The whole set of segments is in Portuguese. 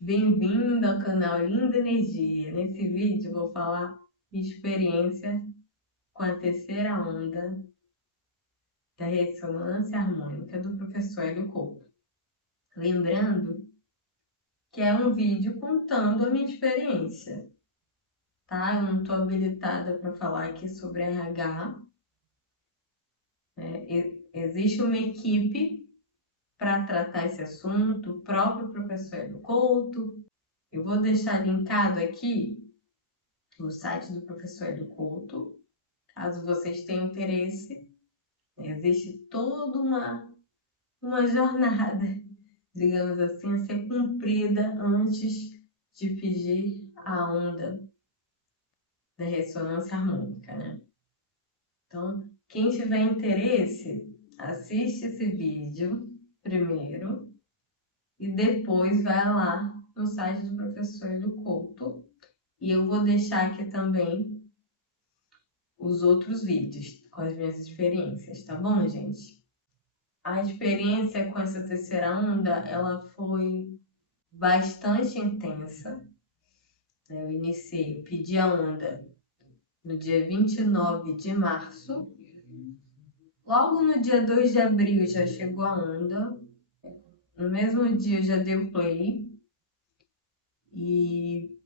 Bem-vindo ao canal Linda Energia. Nesse vídeo vou falar de experiência com a terceira onda da ressonância harmônica do professor Hélio Couto. Lembrando que é um vídeo contando a minha experiência, tá? Eu não estou habilitada para falar aqui sobre RH. Existe uma equipe para tratar esse assunto, o próprio professor Hélio Couto. Eu vou deixar linkado aqui no site do professor Hélio Couto, caso vocês tenham interesse. Existe toda uma jornada, digamos assim, a ser cumprida antes de pedir a onda da ressonância harmônica, né? Então, quem tiver interesse, assiste esse vídeo primeiro e depois vai lá no site do professor Hélio Couto. E eu vou deixar aqui também os outros vídeos com as minhas experiências, tá bom, gente? A experiência com essa terceira onda, ela foi bastante intensa. Eu pedi a onda no dia 29 de março. Logo no dia 2 de abril já chegou a onda. No mesmo dia eu já dei o play. E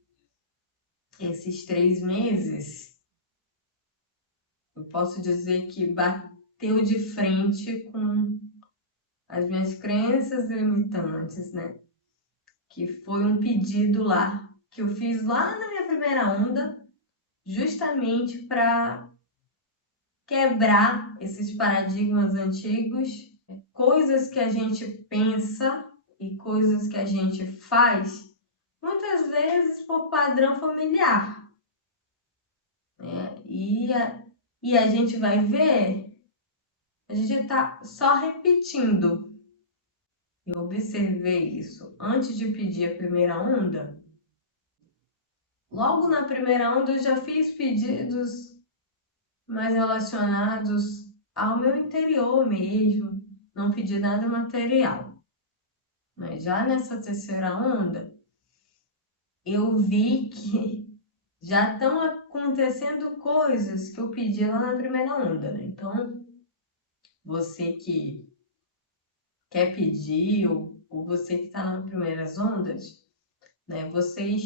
esses 3 meses, eu posso dizer que bateu de frente com as minhas crenças limitantes, né? Que foi um pedido lá, que eu fiz lá na minha primeira onda, justamente para quebrar esses paradigmas antigos, coisas que a gente pensa e coisas que a gente faz, muitas vezes por padrão familiar, né? E a gente vai ver, a gente está só repetindo. Eu observei isso antes de pedir a primeira onda. Logo na primeira onda eu já fiz pedidos mais relacionados ao meu interior mesmo, não pedi nada material. Mas já nessa terceira onda, eu vi que já estão acontecendo coisas que eu pedi lá na primeira onda, né? Então, você que quer pedir, ou você que está nas primeiras ondas, né? Vocês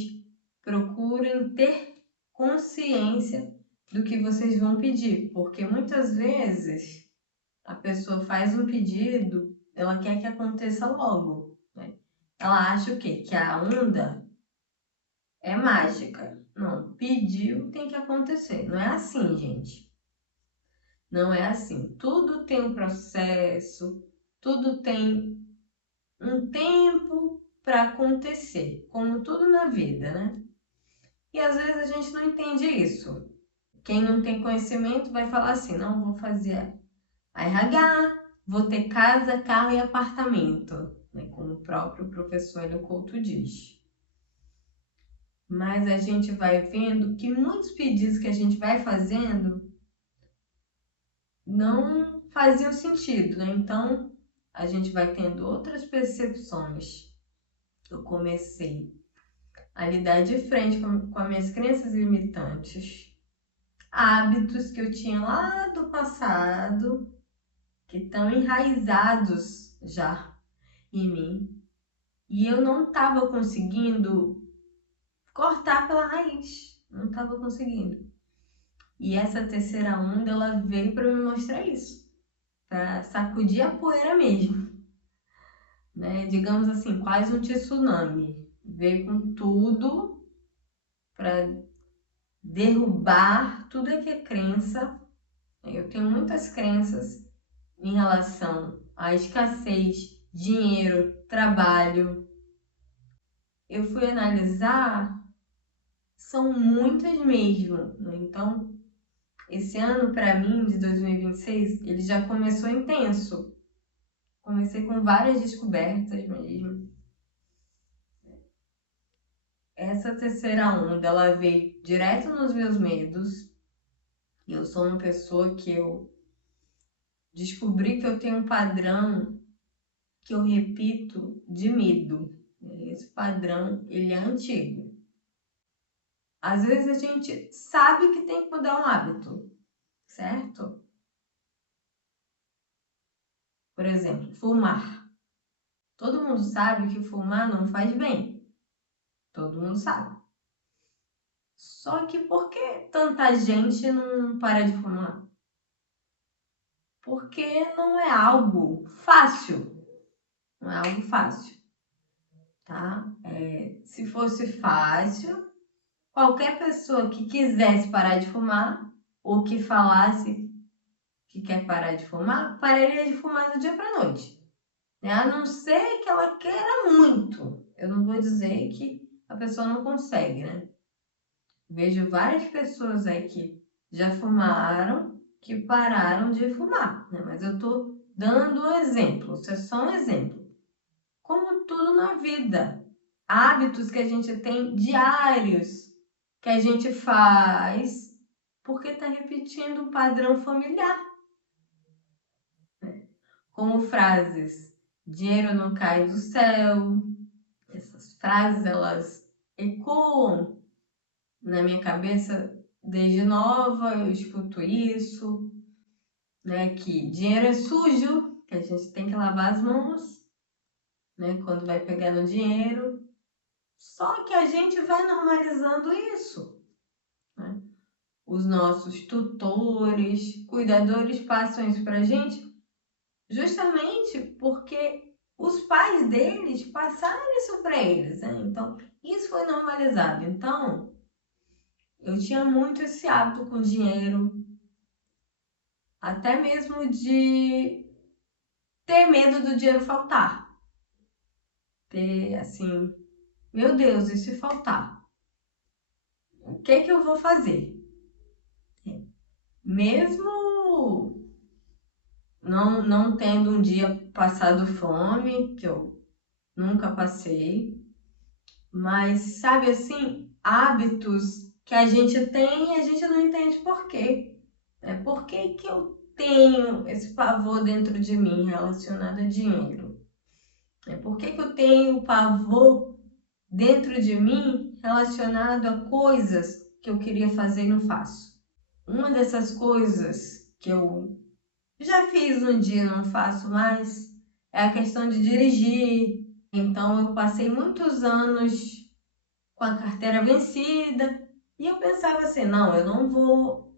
procurem ter consciência do que vocês vão pedir, porque muitas vezes a pessoa faz um pedido, ela quer que aconteça logo, né? Ela acha o quê? Que a onda é mágica. Não, pediu, tem que acontecer. Não é assim, gente. Não é assim. Tudo tem um processo, tudo tem um tempo para acontecer, como tudo na vida, né? E às vezes a gente não entende isso. Quem não tem conhecimento vai falar assim: não, vou fazer a RH, vou ter casa, carro e apartamento, né? Como o próprio professor Hélio Couto diz. Mas a gente vai vendo que muitos pedidos que a gente vai fazendo não faziam sentido, né? Então a gente vai tendo outras percepções. Eu comecei a lidar de frente com as minhas crenças limitantes, hábitos que eu tinha lá do passado, que estão enraizados já em mim, e eu não estava conseguindo cortar pela raiz, não estava conseguindo. E essa terceira onda, ela veio para me mostrar isso, para sacudir a poeira mesmo, né? Digamos assim, quase um tsunami. Veio com tudo para derrubar tudo que é crença. Eu tenho muitas crenças em relação à escassez, dinheiro, trabalho. Eu fui analisar, são muitas mesmo, né? Então, esse ano para mim, de 2026, ele já começou intenso. Comecei com várias descobertas mesmo. Essa terceira onda, ela veio direto nos meus medos. E eu sou uma pessoa que eu descobri que eu tenho um padrão que eu repito de medo. Esse padrão, ele é antigo. Às vezes a gente sabe que tem que mudar um hábito, certo? Por exemplo, fumar. Todo mundo sabe que fumar não faz bem. Todo mundo sabe. Só que por que tanta gente não para de fumar? Porque não é algo fácil. Não é algo fácil, tá? Se fosse fácil, qualquer pessoa que quisesse parar de fumar ou que falasse que quer parar de fumar, pararia de fumar do dia para noite. Né? A não ser que ela queira muito. Eu não vou dizer que a pessoa não consegue, né? Vejo várias pessoas aí que já fumaram, que pararam de fumar, né? Mas eu tô dando um exemplo, isso é só um exemplo. Como tudo na vida, hábitos que a gente tem diários, que a gente faz, porque está repetindo o padrão familiar. Né? Como frases, dinheiro não cai do céu, essas frases elas ecoam na minha cabeça desde nova, eu escuto isso, né? Que dinheiro é sujo, que a gente tem que lavar as mãos, né? Quando vai pegar no dinheiro. Só que a gente vai normalizando isso, né? Os nossos tutores, cuidadores passam isso pra gente justamente porque os pais deles passaram isso para eles, né? Então, isso foi normalizado. Então, eu tinha muito esse hábito com dinheiro, até mesmo de ter medo do dinheiro faltar. Ter assim, meu Deus, e se faltar? O que é que eu vou fazer? Mesmo não tendo um dia passado fome, que eu nunca passei, mas sabe assim, hábitos que a gente tem e a gente não entende por quê. Por que que eu tenho esse pavor dentro de mim relacionado a dinheiro? Por que que eu tenho pavor dentro de mim relacionado a coisas que eu queria fazer e não faço? Uma dessas coisas que eu já fiz um dia e não faço mais é a questão de dirigir. Então eu passei muitos anos com a carteira vencida e eu pensava assim, não, eu não vou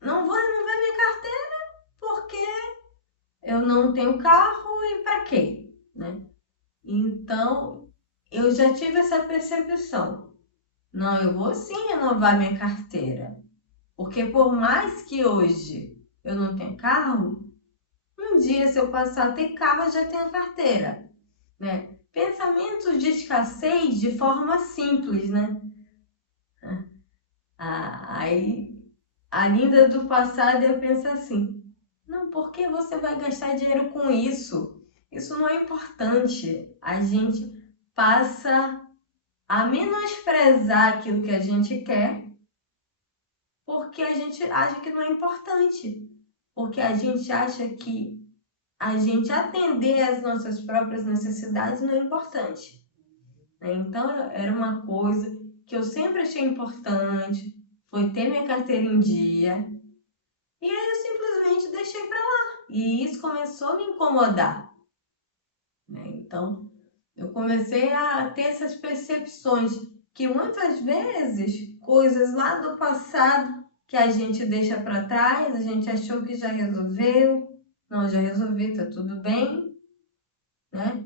renovar minha carteira porque eu não tenho carro e para quê, né? Então eu já tive essa percepção. Não, eu vou sim renovar minha carteira, porque por mais que hoje eu não tenha carro, um dia se eu passar a ter carro, eu já tenho carteira, né? Pensamentos de escassez de forma simples, né? Aí a Linda do passado ia pensar assim: não, por que você vai gastar dinheiro com isso? Isso não é importante. A gente passa a menosprezar aquilo que a gente quer porque a gente acha que não é importante. Porque a gente acha que a gente atender às nossas próprias necessidades não é importante. Então, era uma coisa que eu sempre achei importante, foi ter minha carteira em dia, e aí eu simplesmente deixei para lá. E isso começou a me incomodar, né? Então, eu comecei a ter essas percepções que muitas vezes coisas lá do passado que a gente deixa para trás, a gente achou que já resolveu, não, já resolvi, tá tudo bem, né?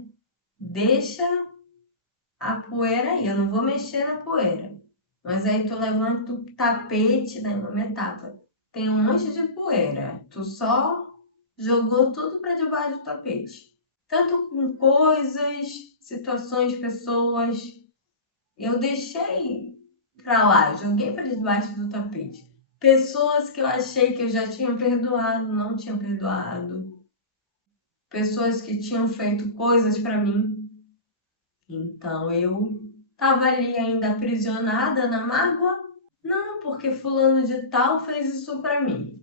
Deixa a poeira aí, eu não vou mexer na poeira. Mas aí tu levanta o tapete, né? Uma metáfora. Tem um monte de poeira. Tu só jogou tudo para debaixo do tapete. Tanto com coisas, situações, pessoas. Eu deixei pra lá, eu joguei para debaixo do tapete. Pessoas que eu achei que eu já tinha perdoado, não tinha perdoado. Pessoas que tinham feito coisas para mim. Então eu estava ali ainda aprisionada na mágoa. Não, porque fulano de tal fez isso para mim.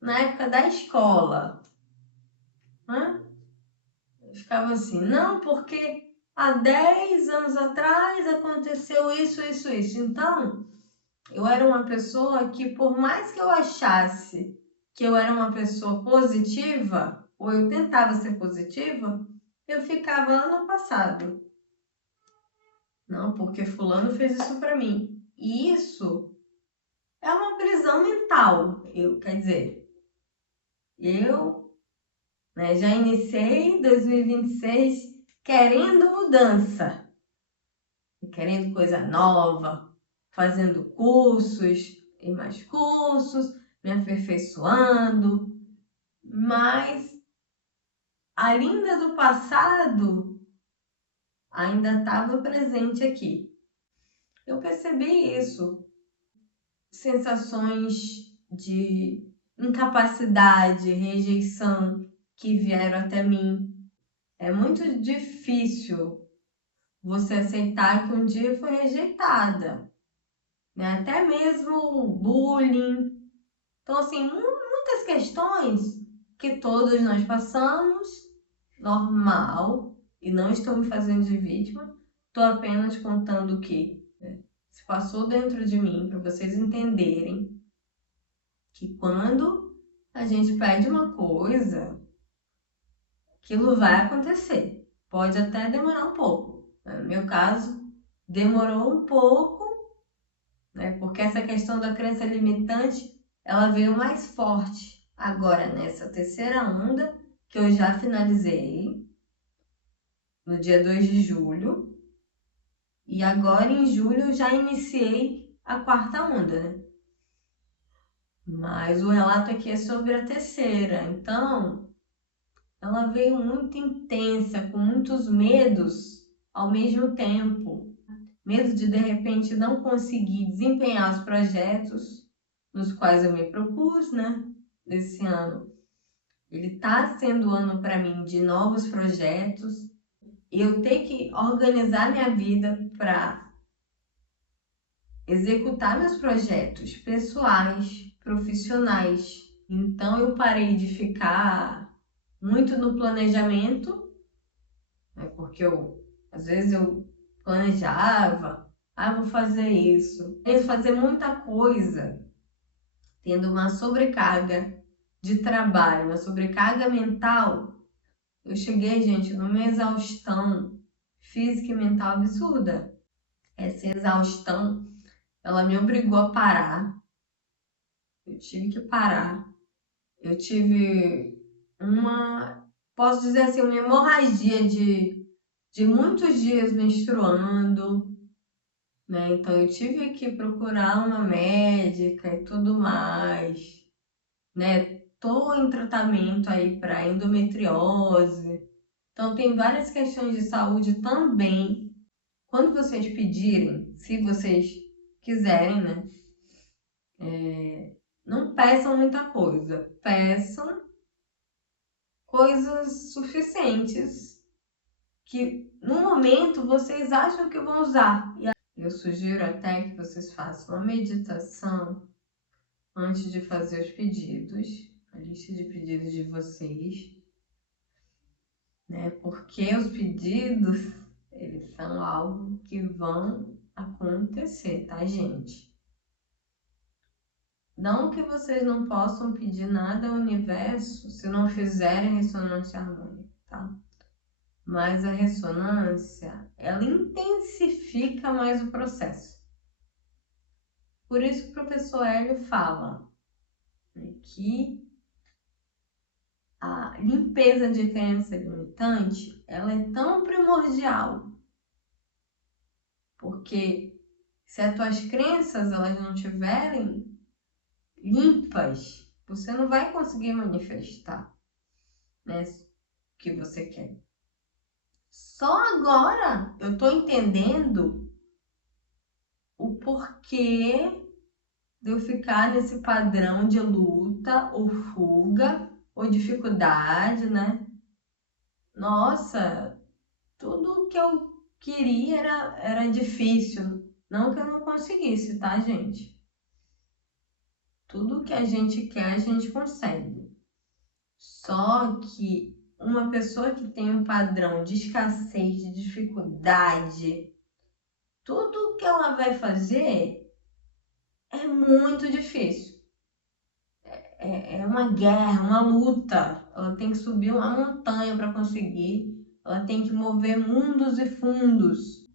Na época da escola, né? Eu ficava assim, não, porque há 10 anos atrás aconteceu isso, isso, isso. Então, eu era uma pessoa que, por mais que eu achasse que eu era uma pessoa positiva, ou eu tentava ser positiva, eu ficava lá no passado. Não, porque fulano fez isso para mim. E isso é uma prisão mental. Quer dizer, eu, né, já iniciei 2026 querendo mudança, querendo coisa nova, fazendo cursos e mais cursos, me aperfeiçoando, mas a Linda do passado ainda estava presente aqui. Eu percebi isso, sensações de incapacidade, rejeição que vieram até mim. É muito difícil você aceitar que um dia foi rejeitada, né? Até mesmo bullying. Então, assim, muitas questões que todos nós passamos, normal, e não estou me fazendo de vítima, estou apenas contando o que se passou dentro de mim, para vocês entenderem que quando a gente pede uma coisa, aquilo vai acontecer. Pode até demorar um pouco. No meu caso, demorou um pouco, né? Porque essa questão da crença limitante, ela veio mais forte agora nessa terceira onda, que eu já finalizei no dia 2 de julho. E agora em julho eu já iniciei a quarta onda, né? Mas o relato aqui é sobre a terceira. Então, ela veio muito intensa, com muitos medos ao mesmo tempo. Medo de repente não conseguir desempenhar os projetos nos quais eu me propus, né? Desse ano. Ele está sendo ano para mim de novos projetos. Eu tenho que organizar minha vida para executar meus projetos pessoais, profissionais. Então eu parei de ficar muito no planejamento, né? Porque às vezes eu planejava, vou fazer isso, eu fazer muita coisa, tendo uma sobrecarga de trabalho, uma sobrecarga mental. Eu cheguei, gente, numa exaustão física e mental absurda. Essa exaustão, ela me obrigou a parar. Eu tive que parar. Eu tive posso dizer assim, uma hemorragia de muitos dias menstruando, né? Então eu tive que procurar uma médica e tudo mais, né? Tô em tratamento aí para endometriose. Então tem várias questões de saúde também. Quando vocês pedirem, se vocês quiserem, né? Não peçam muita coisa. Peçam coisas suficientes que no momento vocês acham que vão usar. E eu sugiro até que vocês façam uma meditação antes de fazer os pedidos, a lista de pedidos de vocês, né? Porque os pedidos, eles são algo que vão acontecer, tá, gente? Não que vocês não possam pedir nada ao universo se não fizerem ressonância harmônica, tá? Mas a ressonância, ela intensifica mais o processo. Por isso que o professor Hélio fala, né, que a limpeza de crença limitante, ela é tão primordial, porque se as tuas crenças elas não tiverem limpas, você não vai conseguir manifestar, né, o que você quer. Só agora eu estou entendendo o porquê de eu ficar nesse padrão de luta ou fuga ou dificuldade, né? Nossa, tudo que eu queria era difícil. Não que eu não conseguisse, tá, gente? Tudo que a gente quer, a gente consegue. Só que uma pessoa que tem um padrão de escassez, de dificuldade, tudo que ela vai fazer é muito difícil. É uma guerra, uma luta. Ela tem que subir uma montanha para conseguir. Ela tem que mover mundos e fundos.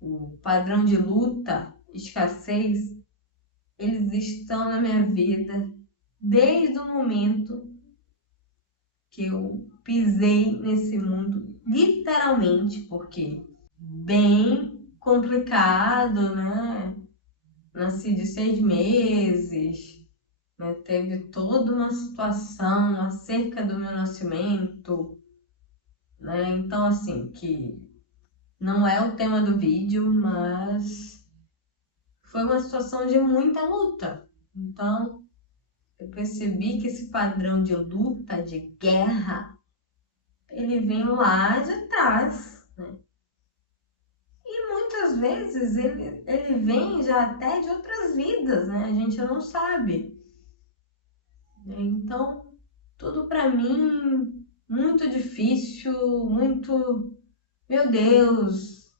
O padrão de luta, escassez, eles estão na minha vida desde o momento que eu pisei nesse mundo, literalmente, porque bem complicado, né? Nasci de 6 meses, né? Teve toda uma situação acerca do meu nascimento, né? Então, assim, que não é o tema do vídeo, mas foi uma situação de muita luta. Então, eu percebi que esse padrão de luta, de guerra, ele vem lá de trás, né? E muitas vezes ele vem já até de outras vidas, né? A gente não sabe. Então, tudo para mim muito difícil, muito, meu Deus,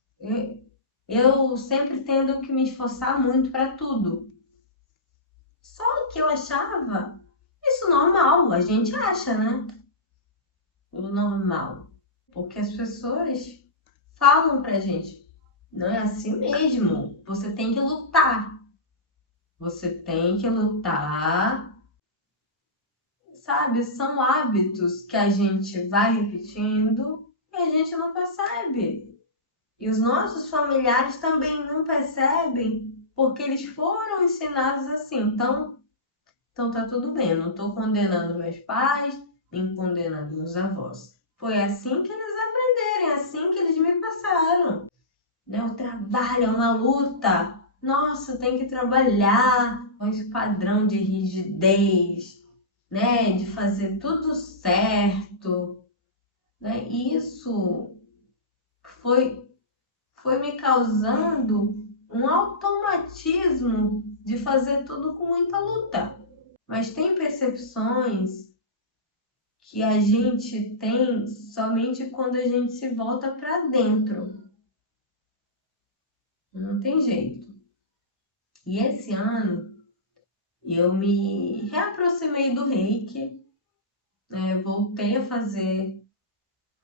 eu sempre tendo que me esforçar muito para tudo. Só que eu achava isso normal, a gente acha, né? O normal. Porque as pessoas falam pra gente, não é assim mesmo, você tem que lutar. Você tem que lutar, sabe? São hábitos que a gente vai repetindo e a gente não percebe. E os nossos familiares também não percebem porque eles foram ensinados assim. Então tá tudo bem, eu não estou condenando meus pais, nem condenando meus avós. Foi assim que eles aprenderam, é assim que eles me passaram. Né? O trabalho é uma luta. Nossa, tem que trabalhar com esse padrão de rigidez, né? De fazer tudo certo. Né? Isso foi, foi me causando um automatismo de fazer tudo com muita luta. Mas tem percepções que a gente tem somente quando a gente se volta para dentro. Não tem jeito. E esse ano eu me reaproximei do Reiki, né? Voltei a fazer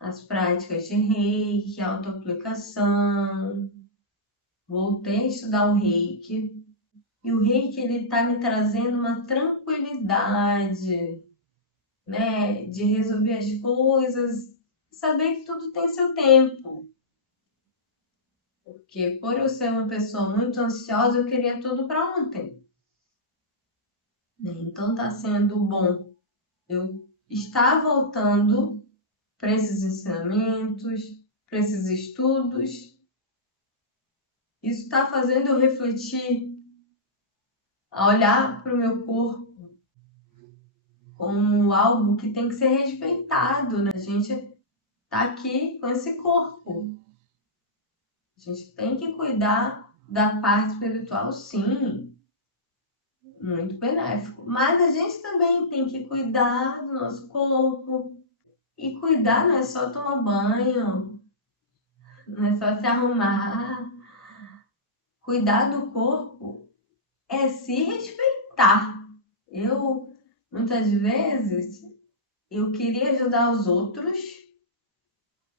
as práticas de Reiki, autoaplicação, voltei a estudar o Reiki. E o Reiki ele está me trazendo uma tranquilidade, né? De resolver as coisas, saber que tudo tem seu tempo. Porque por eu ser uma pessoa muito ansiosa, eu queria tudo para ontem. Então tá sendo bom eu estar voltando para esses ensinamentos, para esses estudos. Isso está fazendo eu refletir, a olhar para o meu corpo como algo que tem que ser respeitado, né? A gente tá aqui com esse corpo. A gente tem que cuidar da parte espiritual, sim, muito benéfico. Mas a gente também tem que cuidar do nosso corpo. E cuidar não é só tomar banho, não é só se arrumar. Cuidar do corpo é se respeitar. Eu, muitas vezes, eu queria ajudar os outros,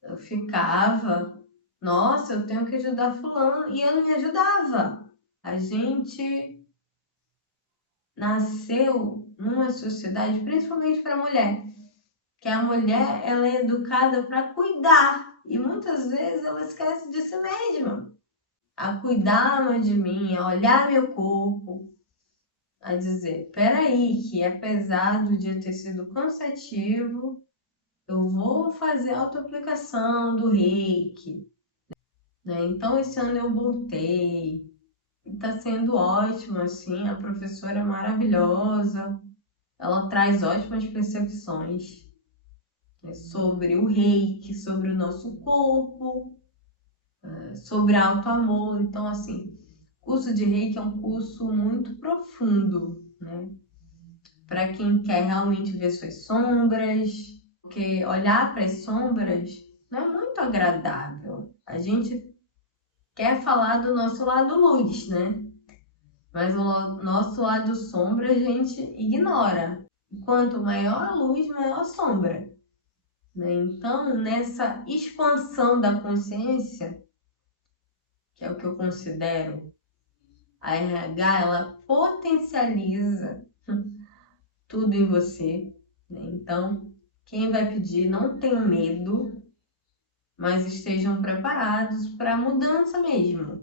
eu ficava, nossa, eu tenho que ajudar fulano, e eu não me ajudava. A gente nasceu numa sociedade, principalmente para a mulher, que a mulher ela é educada para cuidar e muitas vezes ela esquece de si mesma, a cuidar mais de mim, a olhar meu corpo, a dizer, peraí, que apesar do dia ter sido cansativo, eu vou fazer autoaplicação do Reiki, né? Então esse ano eu voltei, e tá sendo ótimo, assim, a professora é maravilhosa, ela traz ótimas percepções, né, sobre o Reiki, sobre o nosso corpo, sobre auto-amor. Então, assim, o curso de Reiki é um curso muito profundo, né? Para quem quer realmente ver suas sombras, Porque olhar para as sombras não é muito agradável. A gente quer falar do nosso lado luz, né? Mas o nosso lado sombra a gente ignora. Quanto maior a luz, maior a sombra, né? Então, nessa expansão da consciência, que é o que eu considero, a RH, ela potencializa tudo em você, né? Então, quem vai pedir, não tenha medo, mas estejam preparados para a mudança mesmo,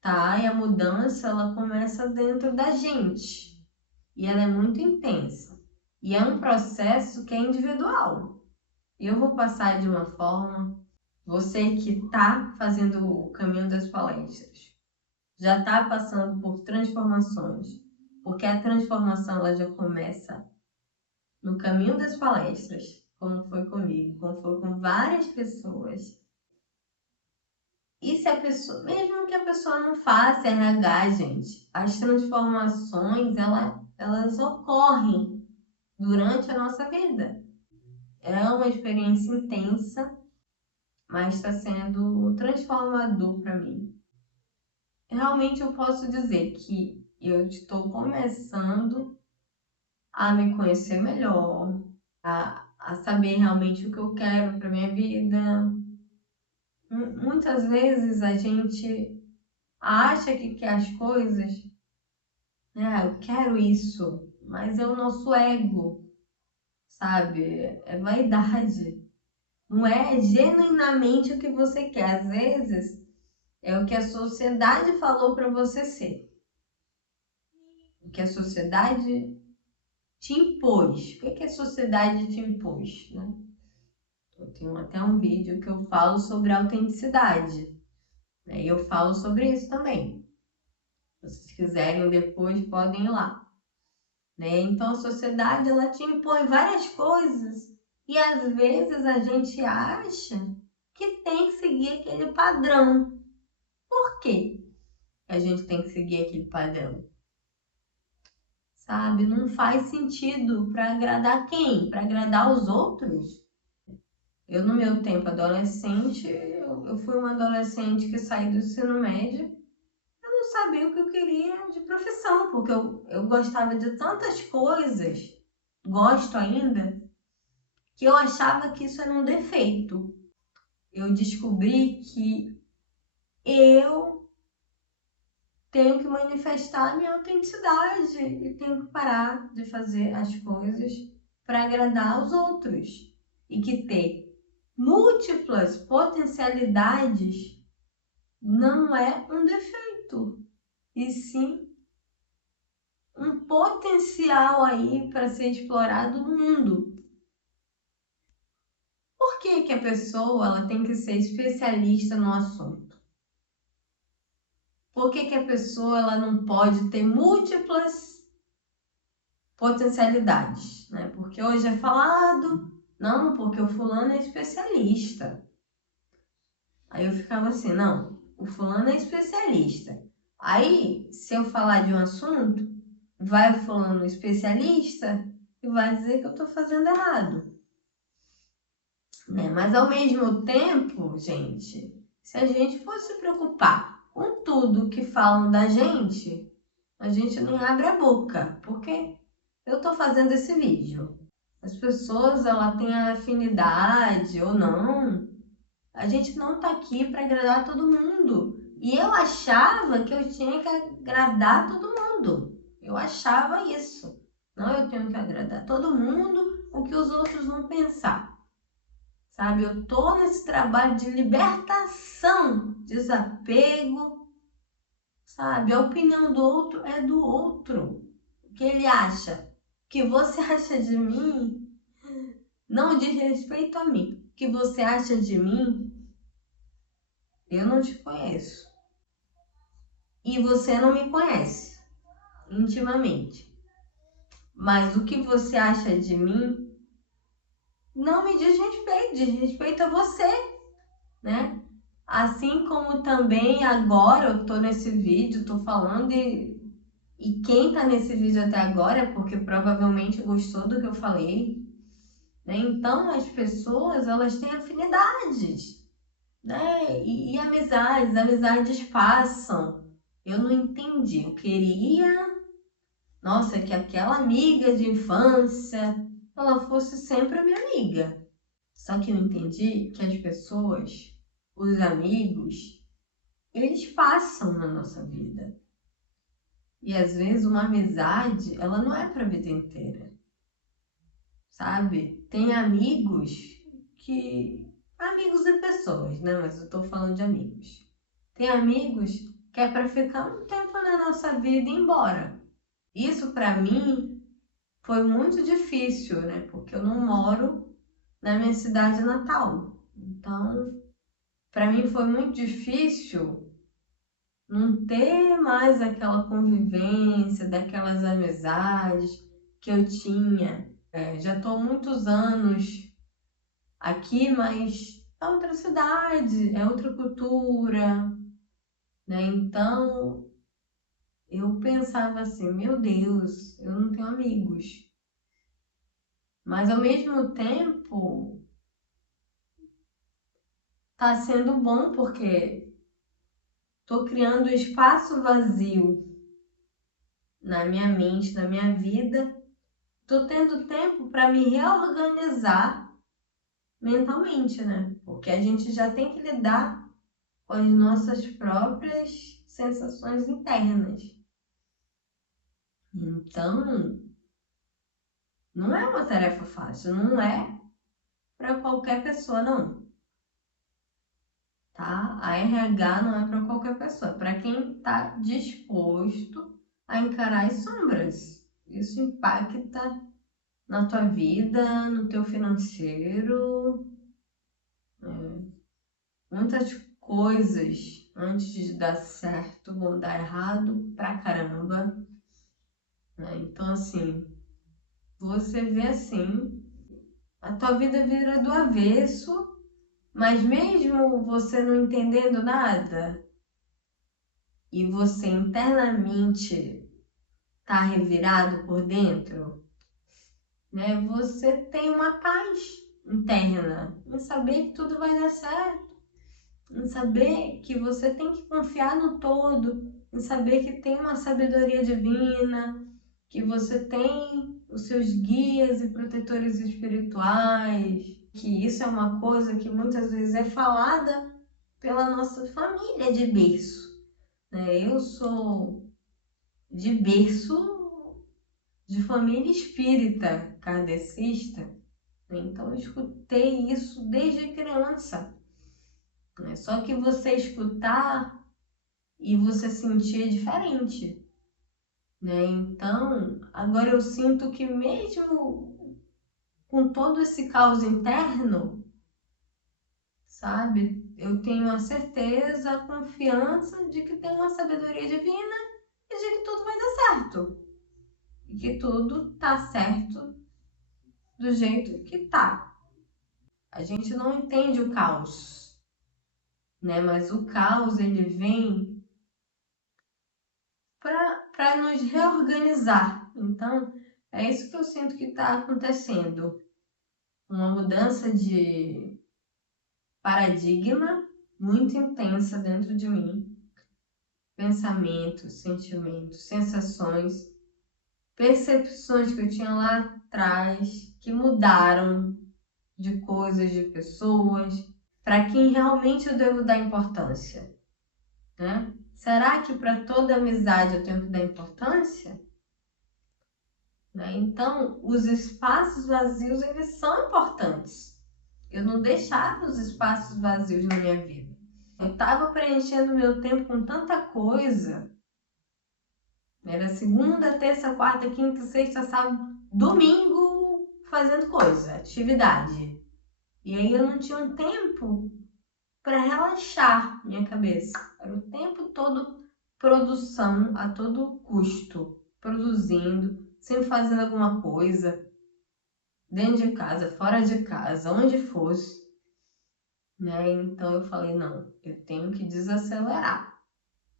tá? E a mudança, ela começa dentro da gente, e ela é muito intensa. E é um processo que é individual. E eu vou passar de uma forma, você que está fazendo o caminho das palestras, já está passando por transformações, porque a transformação ela já começa no caminho das palestras, como foi comigo, como foi com várias pessoas. E se a pessoa, mesmo que a pessoa não faça RH, gente, as transformações, elas ocorrem durante a nossa vida. É uma experiência intensa, mas está sendo transformador para mim. Realmente eu posso dizer que eu estou começando a me conhecer melhor, a saber realmente o que eu quero para minha vida. Muitas vezes a gente acha que quer as coisas, né? Eu quero isso, mas é o nosso ego, sabe? É vaidade. Não é genuinamente o que você quer. Às vezes é o que a sociedade falou para você ser. O que a sociedade te impôs. O que a sociedade te impôs, né? Eu tenho até um vídeo que eu falo sobre autenticidade, né? E eu falo sobre isso também. Se vocês quiserem depois, podem ir lá, né? Então a sociedade, ela te impõe várias coisas e às vezes a gente acha que tem que seguir aquele padrão. Por quê a gente tem que seguir aquele padrão? Sabe? Não faz sentido para agradar quem? Para agradar os outros? Eu, no meu tempo adolescente, eu fui uma adolescente que saiu do ensino médio, eu não sabia o que eu queria de profissão, porque eu gostava de tantas coisas, gosto ainda, que eu achava que isso era um defeito. Eu descobri que eu tenho que manifestar a minha autenticidade e tenho que parar de fazer as coisas para agradar os outros. E que ter múltiplas potencialidades não é um defeito, e sim um potencial aí para ser explorado no mundo. Por que que a pessoa ela tem que ser especialista no assunto? Por que que a pessoa ela não pode ter múltiplas potencialidades, né? Porque hoje é falado, não, porque o fulano é especialista. Aí eu ficava assim, não, o fulano é especialista. Aí, se eu falar de um assunto, vai o fulano especialista e vai dizer que eu estou fazendo errado, né? Mas ao mesmo tempo, gente, se a gente fosse se preocupar com tudo que falam da gente, a gente não abre a boca, porque eu estou fazendo esse vídeo. As pessoas, ela tem a afinidade ou não. A gente não está aqui para agradar todo mundo. E eu achava que eu tinha que agradar todo mundo. Eu achava isso. Não, eu tenho que agradar todo mundo, o que os outros vão pensar. Sabe, eu tô nesse trabalho de libertação, desapego, sabe? A opinião do outro é do outro. O que ele acha, o que você acha de mim, não diz respeito a mim. O que você acha de mim, eu não te conheço. E você não me conhece intimamente. Mas o que você acha de mim não me diz respeito a você, né? Assim como também agora eu tô nesse vídeo, tô falando e quem tá nesse vídeo até agora é porque provavelmente gostou do que eu falei, né? Então, as pessoas, elas têm afinidades, né? E amizades passam. Eu não entendi. Eu queria, nossa, que aquela amiga de infância, ela fosse sempre a minha amiga. Só que eu entendi que as pessoas, os amigos, eles passam na nossa vida. E às vezes uma amizade, ela não é para a vida inteira, sabe? Tem amigos que... Amigos e pessoas, né? Mas eu tô falando de amigos. Tem amigos que é para ficar um tempo na nossa vida e ir embora. Isso para mim foi muito difícil, né? Porque eu não moro na minha cidade natal. Então, para mim foi muito difícil não ter mais aquela convivência, daquelas amizades que eu tinha. Já estou há muitos anos aqui, mas é outra cidade, é outra cultura, né? Então eu pensava assim, meu Deus, eu não tenho amigos. Mas ao mesmo tempo está sendo bom porque estou criando espaço vazio na minha mente, na minha vida. Estou tendo tempo para me reorganizar mentalmente, né? Porque a gente já tem que lidar com as nossas próprias sensações internas. Então, não é uma tarefa fácil, não é para qualquer pessoa, não. Tá? A RH não é para qualquer pessoa, é para quem está disposto a encarar as sombras. Isso impacta na tua vida, no teu financeiro, muitas coisas antes de dar certo vão dar errado pra caramba, né? Então, assim, você vê assim, a tua vida vira do avesso, mas mesmo você não entendendo nada e você internamente tá revirado por dentro, né? Você tem uma paz interna em saber que tudo vai dar certo, em saber que você tem que confiar no todo, em saber que tem uma sabedoria divina, que você tem os seus guias e protetores espirituais, que isso é uma coisa que muitas vezes é falada pela nossa família de berço, né? Eu sou de berço de família espírita, kardecista, né? Então eu escutei isso desde criança, né? Só que você escutar e você sentir é diferente, né? Então, agora eu sinto que mesmo com todo esse caos interno, sabe? Eu tenho a certeza, a confiança de que tem uma sabedoria divina e de que tudo vai dar certo. E que tudo tá certo do jeito que tá. A gente não entende o caos, né? Mas o caos, ele vem para nos reorganizar. Então, é isso que eu sinto que está acontecendo. Uma mudança de paradigma muito intensa dentro de mim. Pensamentos, sentimentos, sensações, percepções que eu tinha lá atrás que mudaram de coisas, de pessoas, para quem realmente eu devo dar importância, né? Será que para toda amizade eu tenho que dar importância? Né? Então, os espaços vazios, eles são importantes. Eu não deixava os espaços vazios na minha vida. Eu estava preenchendo meu tempo com tanta coisa. Era segunda, terça, quarta, quinta, sexta, sábado, domingo, fazendo coisa, atividade. E aí eu não tinha um tempo para relaxar minha cabeça. Era o tempo todo produção a todo custo, produzindo, sempre fazendo alguma coisa, dentro de casa, fora de casa, onde fosse, né? Então eu falei, não, eu tenho que desacelerar.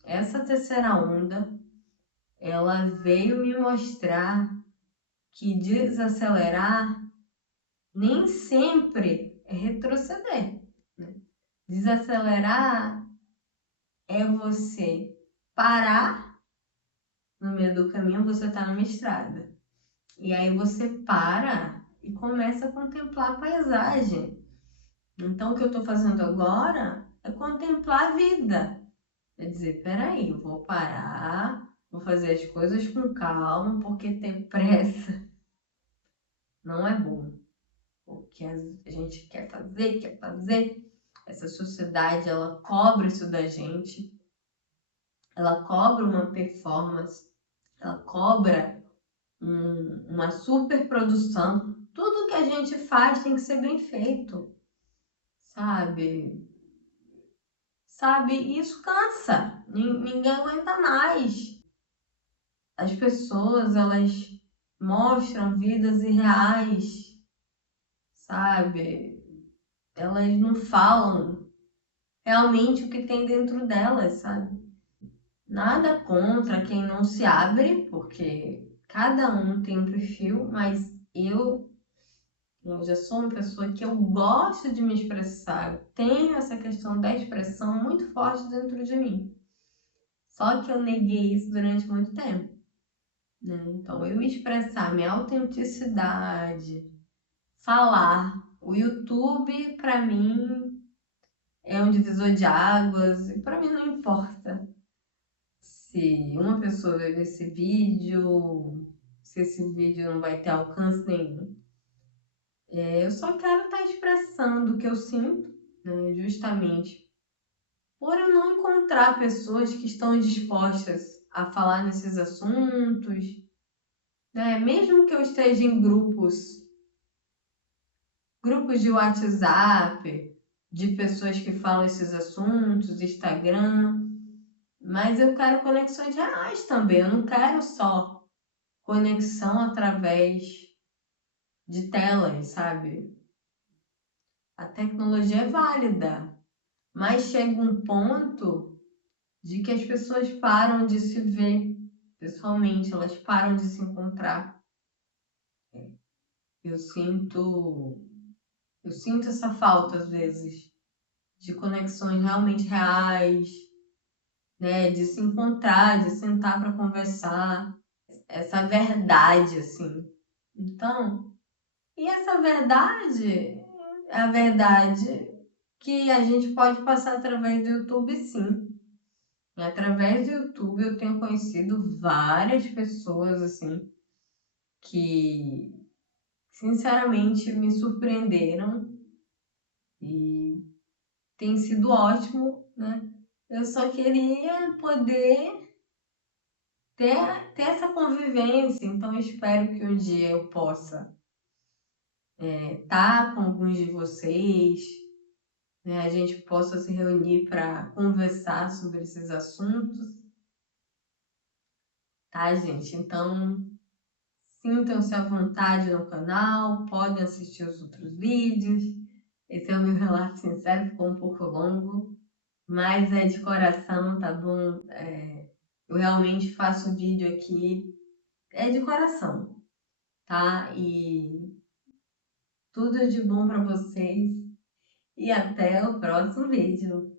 Essa terceira onda, ela veio me mostrar que desacelerar nem sempre é retroceder, né? Desacelerar é você parar no meio do caminho, você está numa estrada. E aí você para e começa a contemplar a paisagem. Então, o que eu estou fazendo agora é contemplar a vida. É dizer, peraí, eu vou parar, vou fazer as coisas com calma, porque ter pressa não é bom. Porque a gente quer fazer, quer fazer. Essa sociedade, ela cobra isso da gente. Ela cobra uma performance. Ela cobra uma superprodução. Tudo que a gente faz tem que ser bem feito, sabe? Sabe? E isso cansa. Ninguém aguenta mais. As pessoas, elas mostram vidas irreais, sabe? Elas não falam realmente o que tem dentro delas, sabe? Nada contra quem não se abre, porque cada um tem um perfil, mas eu já sou uma pessoa que eu gosto de me expressar, eu tenho essa questão da expressão muito forte dentro de mim. Só que eu neguei isso durante muito tempo, né? Então, eu expressar minha autenticidade, falar. O YouTube, para mim, é um divisor de águas, e para mim não importa se uma pessoa vai ver esse vídeo, se esse vídeo não vai ter alcance nenhum. Eu só quero estar expressando o que eu sinto, né, justamente por eu não encontrar pessoas que estão dispostas a falar nesses assuntos, né? Mesmo que eu esteja em grupos de WhatsApp, de pessoas que falam esses assuntos, Instagram, mas eu quero conexões reais também. Eu não quero só conexão através de telas, sabe? A tecnologia é válida, mas chega um ponto de que as pessoas param de se ver pessoalmente, elas param de se encontrar. Eu sinto, eu sinto essa falta às vezes de conexões realmente reais, né, de se encontrar, de sentar para conversar, essa verdade assim. Então, e essa verdade é a verdade que a gente pode passar através do YouTube, sim. E através do YouTube eu tenho conhecido várias pessoas assim que sinceramente me surpreenderam e tem sido ótimo, né? Eu só queria poder ter essa convivência, então eu espero que um dia eu possa estar com alguns de vocês, né? A gente possa se reunir para conversar sobre esses assuntos, tá, gente? Então, sintam-se à vontade no canal, podem assistir os outros vídeos. Esse é o meu relato sincero, ficou um pouco longo, mas é de coração, tá bom? Eu realmente faço vídeo aqui, é de coração, tá? E tudo de bom para vocês e até o próximo vídeo.